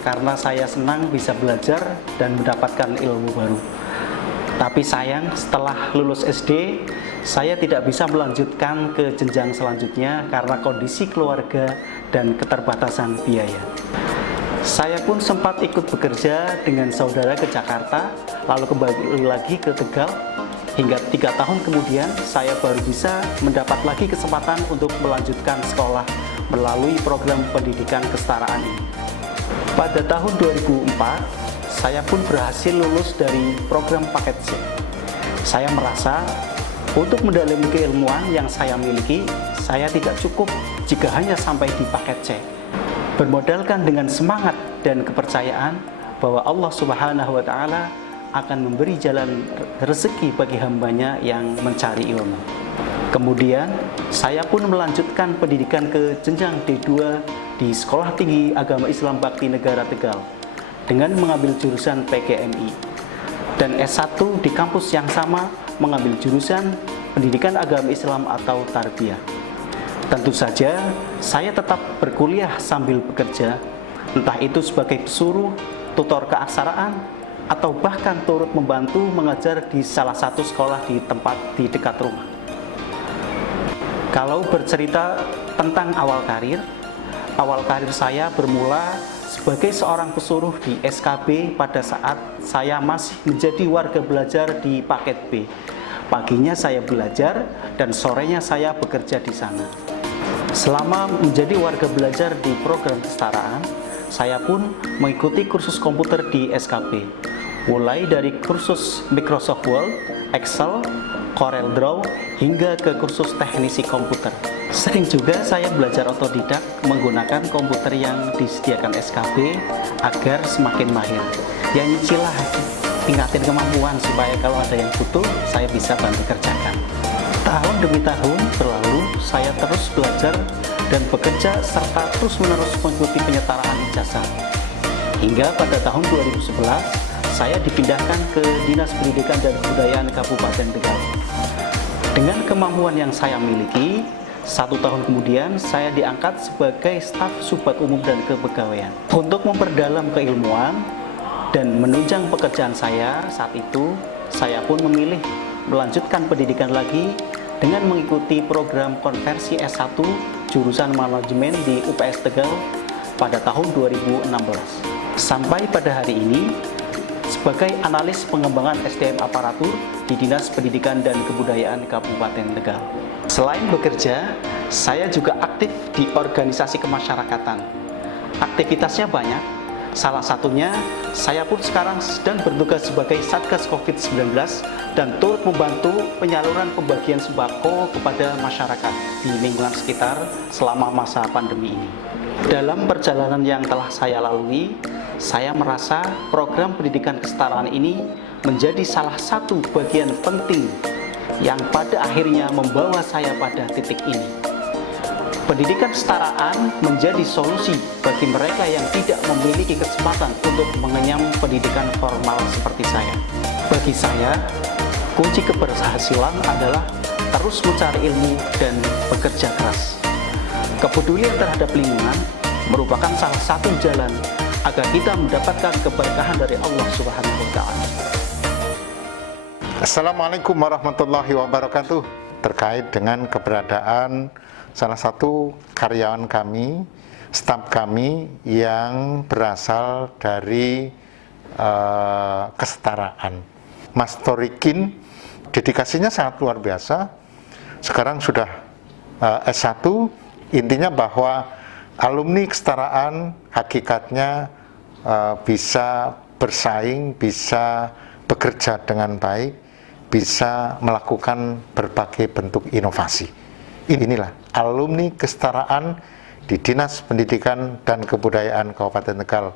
karena saya senang bisa belajar dan mendapatkan ilmu baru. Tapi sayang, setelah lulus SD, saya tidak bisa melanjutkan ke jenjang selanjutnya karena kondisi keluarga dan keterbatasan biaya. Saya pun sempat ikut bekerja dengan saudara ke Jakarta, lalu kembali lagi ke Tegal. Hingga 3 tahun kemudian, saya baru bisa mendapat lagi kesempatan untuk melanjutkan sekolah melalui program pendidikan kesetaraan ini. Pada tahun 2004, saya pun berhasil lulus dari program paket C. Saya merasa untuk mendalami keilmuan yang saya miliki, saya tidak cukup jika hanya sampai di paket C. Bermodalkan dengan semangat dan kepercayaan bahwa Allah Subhanahu wa Ta'ala akan memberi jalan rezeki bagi hambanya yang mencari ilmu. Kemudian, saya pun melanjutkan pendidikan ke jenjang D2 di Sekolah Tinggi Agama Islam Bakti Negara Tegal dengan mengambil jurusan PGMI. Dan S1 di kampus yang sama mengambil jurusan Pendidikan Agama Islam atau Tarbiyah. Tentu saja, saya tetap berkuliah sambil bekerja, entah itu sebagai pesuruh, tutor keaksaraan, atau bahkan turut membantu mengajar di salah satu sekolah di tempat di dekat rumah. Kalau bercerita tentang awal karir saya bermula sebagai seorang pesuruh di SKB pada saat saya masih menjadi warga belajar di paket B. Paginya saya belajar dan sorenya saya bekerja di sana. Selama menjadi warga belajar di program kesetaraan, saya pun mengikuti kursus komputer di SKB. Mulai dari kursus Microsoft Word, Excel, Corel Draw, hingga ke kursus teknisi komputer. Sering juga saya belajar otodidak menggunakan komputer yang disediakan SKB agar semakin mahir. Ya nyicilah, tingkatin kemampuan supaya kalau ada yang butuh, saya bisa bantu kerjakan. Tahun demi tahun berlalu, saya terus belajar dan bekerja serta terus-menerus mengikuti penyetaraan ijazah. Hingga pada tahun 2011, saya dipindahkan ke Dinas Pendidikan dan Kebudayaan Kabupaten Tegal. Dengan kemampuan yang saya miliki, 1 tahun kemudian saya diangkat sebagai staf Subbat Umum dan Kepegawaian. Untuk memperdalam keilmuan dan menunjang pekerjaan saya saat itu, saya pun memilih melanjutkan pendidikan lagi dengan mengikuti program konversi S1 jurusan manajemen di UPS Tegal pada tahun 2016. Sampai pada hari ini, sebagai analis pengembangan SDM aparatur di Dinas Pendidikan dan Kebudayaan Kabupaten Tegal. Selain bekerja, saya juga aktif di organisasi kemasyarakatan. Aktivitasnya banyak, salah satunya saya pun sekarang sedang bertugas sebagai Satgas COVID-19 dan turut membantu penyaluran pembagian sembako kepada masyarakat di lingkungan sekitar selama masa pandemi ini. Dalam perjalanan yang telah saya lalui, saya merasa program pendidikan kesetaraan ini menjadi salah satu bagian penting yang pada akhirnya membawa saya pada titik ini. Pendidikan kesetaraan menjadi solusi bagi mereka yang tidak memiliki kesempatan untuk mengenyam pendidikan formal seperti saya. Bagi saya, kunci keberhasilan adalah terus mencari ilmu dan bekerja keras. Kepedulian terhadap lingkungan merupakan salah satu jalan agar kita mendapatkan keberkahan dari Allah Subhanahu wa Ta'ala. Assalamualaikum warahmatullahi wabarakatuh. Terkait dengan keberadaan salah satu karyawan kami, staf kami yang berasal dari kesetaraan, Mas Torikin, dedikasinya sangat luar biasa. Sekarang sudah S1, intinya bahwa alumni kesetaraan hakikatnya bisa bersaing, bisa bekerja dengan baik, bisa melakukan berbagai bentuk inovasi. Inilah alumni kesetaraan di Dinas Pendidikan dan Kebudayaan Kabupaten Tegal.